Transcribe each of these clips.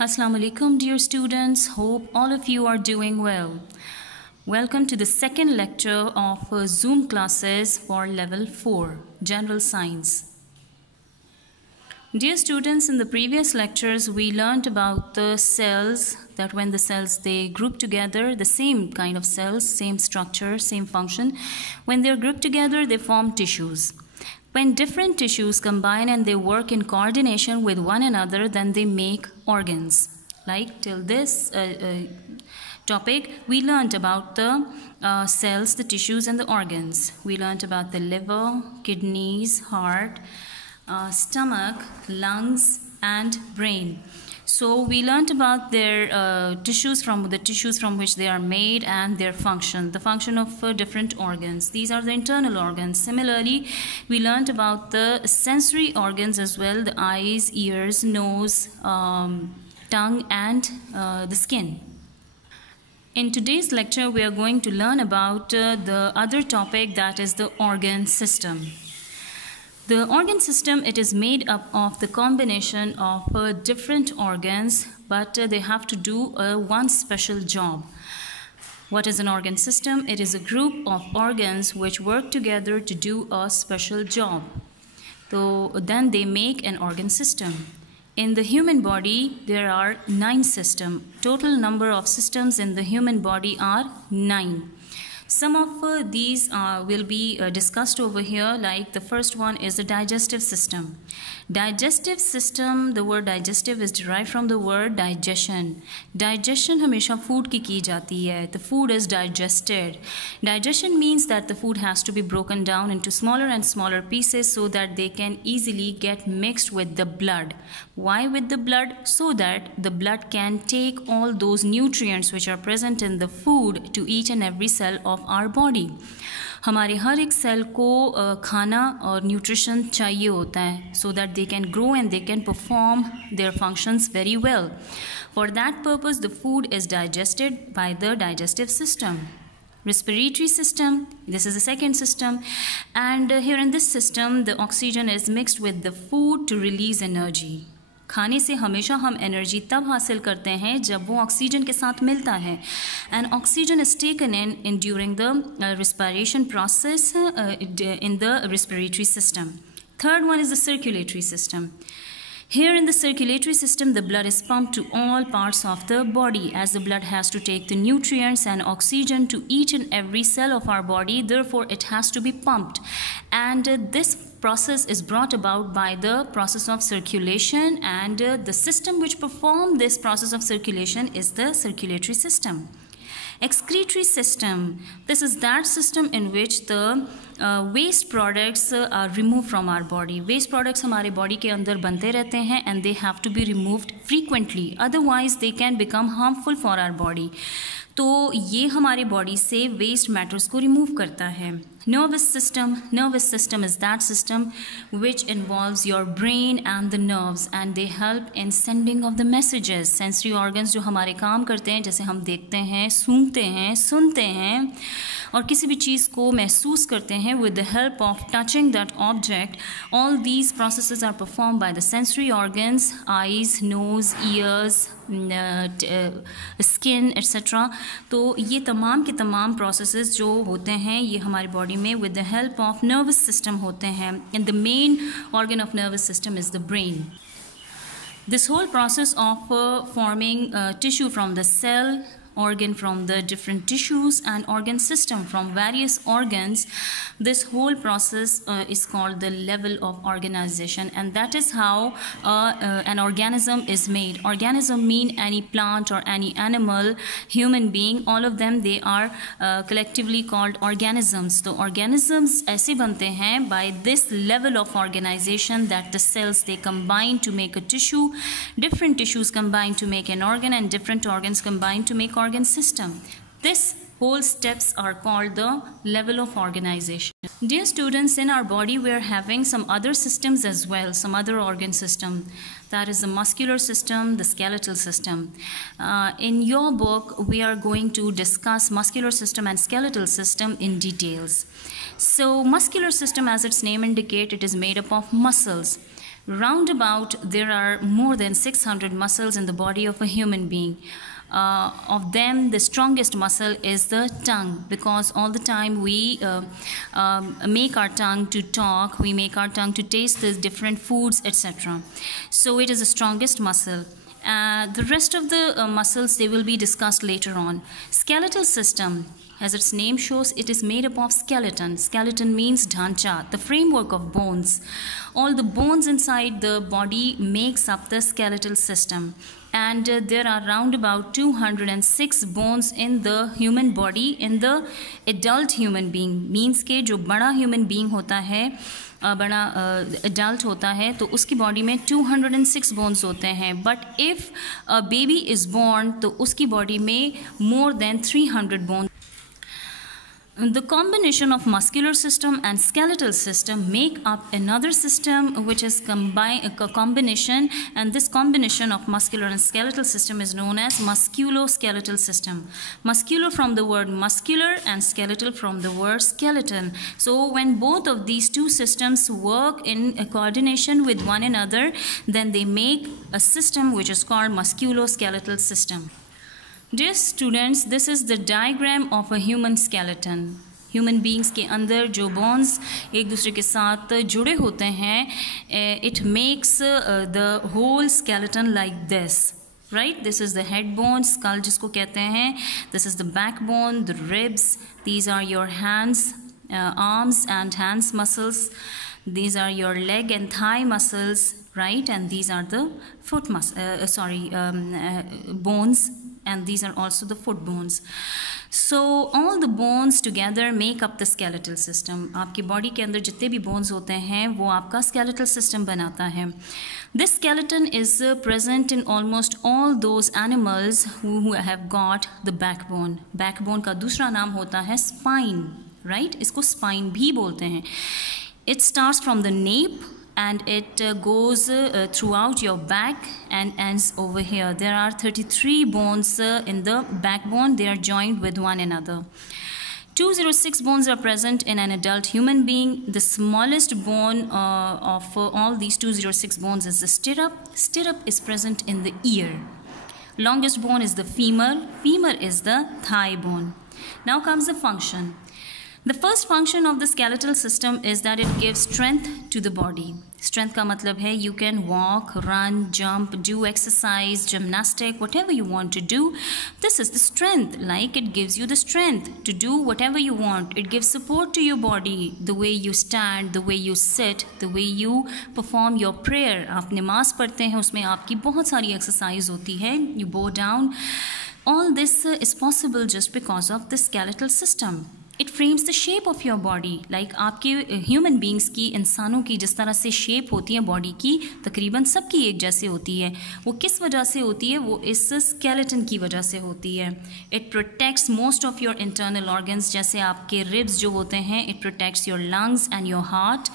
Assalamu alaikum, dear students. Hope all of you are doing well. Welcome to the second lecture of Zoom classes for level 4, General Science. Dear students, in the previous lectures we learned about the cells, that when the cells they group together, the same kind of cells, same structure, same function, when they're grouped together they form tissues. When different tissues combine and they work in coordination with one another, then they make organs. Like till this topic, we learned about the cells, the tissues and the organs. We learned about the liver, kidneys, heart, stomach, lungs and brain. So we learned about their tissues from which they are made and their function, the function of different organs. These are the internal organs. Similarly, we learned about the sensory organs as well, the eyes, ears, nose, tongue and the skin. In today's lecture, we are going to learn about the other topic, that is the organ system. The organ system, it is made up of the combination of different organs, but they have to do one special job. What is an organ system? It is a group of organs which work together to do a special job. So then they make an organ system. In the human body, there are 9 systems. Total number of systems in the human body are 9. Some of these will be discussed over here, like the first one is the digestive system. Digestive system, the word digestive is derived from the word digestion. Digestion हमेशा food की जाती है. The food is digested. Digestion means that the food has to be broken down into smaller and smaller pieces so that they can easily get mixed with the blood. Why with the blood? So that the blood can take all those nutrients which are present in the food to each and every cell of our body. हमारे हर एक cell को खाना और nutrition चाहिए होता है so that they can grow and they can perform their functions very well. For that purpose, the food is digested by the digestive system. Respiratory system, this is the second system, and here in this system the oxygen is mixed with the food to release energy. खाने से हमेशा हम energy तब हासिल करते हैं जब वो ऑक्सीजन के साथ मिलता है, and oxygen is taken in during the respiration process in the respiratory system. Third one is the circulatory system. Here in the circulatory system, the blood is pumped to all parts of the body, as the blood has to take the nutrients and oxygen to each and every cell of our body. Therefore, it has to be pumped. And this process is brought about by the process of circulation, and the system which performs this process of circulation is the circulatory system. Excretory system, this is that system in which the waste products are removed from our body. Waste products हमारे body के अंदर बनते रहते हैं and they have to be removed frequently, otherwise they can become harmful for our body. तो ये हमारे body से वेस्ट मैटर्स को रिमूव करता है. Nervous system is that system which involves your brain and the nerves, and they help in sending of the messages. Sensory organs जो हमारे काम करते हैं, जैसे हम देखते हैं, सूंघते हैं, सुनते हैं और किसी भी चीज़ को महसूस करते हैं with the help of touching that object. All these processes are performed by the sensory organs, eyes, nose, ears, skin, etc. तो ये तमाम के तमाम processes जो होते हैं ये हमारी बॉडी में with the help of nervous system होते हैं, and the main organ of nervous system is the brain. This whole process of forming tissue from the cell, organ from the different tissues, and organ system from various organs, this whole process is called the level of organization, and that is how an organism is made. Organism mean any plant or any animal, human being, all of them they are collectively called organisms. So organisms ऐसे बनते हैं by this level of organization, that the cells they combine to make a tissue, different tissues combine to make an organ, and different organs combine to make organ system. This whole steps are called the level of organization. Dear students, in our body we are having some other systems as well, some other organ system. That is the muscular system, the skeletal system. In your book we are going to discuss muscular system and skeletal system in details. So muscular system, as its name indicates, it is made up of muscles. Round about, there are more than 600 muscles in the body of a human being. Of them, the strongest muscle is the tongue, because all the time we make our tongue to talk, we make our tongue to taste the different foods, etc. So it is the strongest muscle. The rest of the muscles, they will be discussed later on. Skeletal system, as its name shows, it is made up of skeleton. Skeleton means dhancha, the framework of bones. All the bones inside the body makes up the skeletal system. And there are around about 206 bones in the human body, in the adult human being. Means के जो बड़ा human being होता है, बड़ा adult होता है, तो उसकी body में 206 bones होते हैं. But if a baby is born, तो उसकी body में more than 300 bones. The combination of muscular system and skeletal system make up another system, which is a combination, and this combination of muscular and skeletal system is known as musculoskeletal system. Muscular from the word muscular and skeletal from the word skeleton. So when both of these two systems work in a coordination with one another, then they make a system which is called musculoskeletal system. Dear students, this is the diagram of a human skeleton. Human beings के अंदर जो bones एक दूसरे के साथ जुड़े होते हैं, it makes the whole skeleton like this. Right? This is the head bone, skull जिसको कहते हैं. This is the backbone, the ribs. These are your hands, arms and hands muscles. These are your leg and thigh muscles, right? And these are the foot bones. And these are also the foot bones. So all the bones together make up the skeletal system. आपकी body के अंदर जितने भी bones होते हैं, वो आपका skeletal system बनाता है. This skeleton is present in almost all those animals who have got the backbone. Backbone का दूसरा नाम होता है spine, right? इसको spine भी बोलते हैं. It starts from the nape and it goes throughout your back and ends over here. There are 33 bones in the backbone. They are joined with one another. 206 bones are present in an adult human being. The smallest bone of all these 206 bones is the stirrup. Stirrup is present in the ear. Longest bone is the femur. Femur is the thigh bone. Now comes the function. The first function of the skeletal system is that it gives strength to the body. Strength का मतलब है you can walk, run, jump, do exercise, gymnastic, whatever you want to do. This is the strength. Like it gives you the strength to do whatever you want. It gives support to your body. The way you stand, the way you sit, the way you perform your prayer. आप नमाज पढ़ते हैं, उसमें आपकी बहुत सारी exercise होती है. You bow down. All this is possible just because of the skeletal system. It frames the shape of your body. Like आपके human beings की, इंसानों की जिस तरह से shape होती है body की, तकरीबन सबकी एक जैसे होती है. वो किस वजह से होती है? वो इस skeleton की वजह से होती है. It protects most of your internal organs. जैसे आपके ribs जो होते हैं, it protects your lungs and your heart.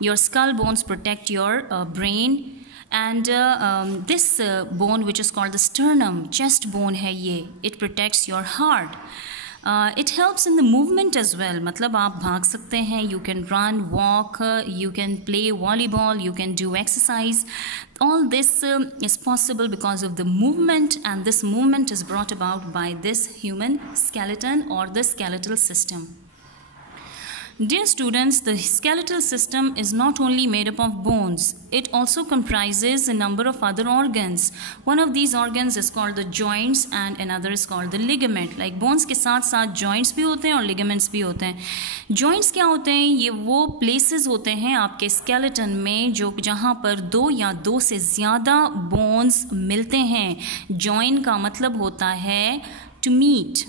Your skull bones protect your brain. And this bone, which is called the sternum, chest bone है ये, it protects your heart. It helps in the movement as well. मतलब आप भाग सकते हैं, you can run, walk, you can play volleyball, you can do exercise. All this is possible because of the movement, and this movement is brought about by this human skeleton or the skeletal system. Dear students, the skeletal system is not only made up of bones, it also comprises a number of other organs. One of these organs is called the joints and another is called the ligament. Like bones के साथ साथ joints भी होते हैं और ligaments भी होते हैं. Joints क्या होते हैं? ये वो places होते हैं आपके skeleton में जो जहाँ पर दो या दो से ज़्यादा bones मिलते हैं. Join का मतलब होता है to meet,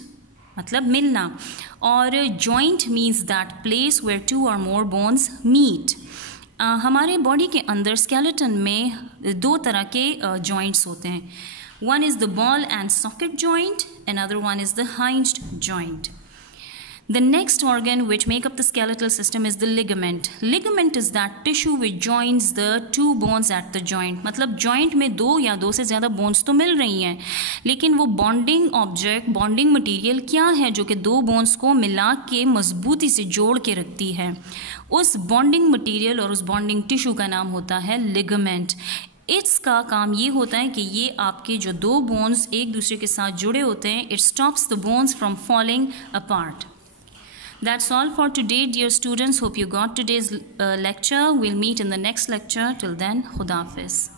मतलब मिलना. और joint means that place where two or more bones meet. हमारे बॉडी के अंदर skeleton में दो तरह के joints होते हैं. One is the ball and socket joint, another one is the hinged joint. The next organ which make up the skeletal system is the ligament. Ligament is that tissue which joins the two bones at the joint. मतलब joint में दो या दो से ज़्यादा bones तो मिल रही हैं, लेकिन वो bonding object, bonding material क्या है जो कि दो bones को मिला के मजबूती से जोड़ के रखती है. उस bonding material और उस bonding tissue का नाम होता है ligament. इसका काम ये होता है कि ये आपके जो दो बोन्स एक दूसरे के साथ जुड़े होते हैं, it stops the bones from falling apart. That's all for today, dear students. Hope you got today's lecture. We'll meet in the next lecture. Till then, Khuda Hafiz.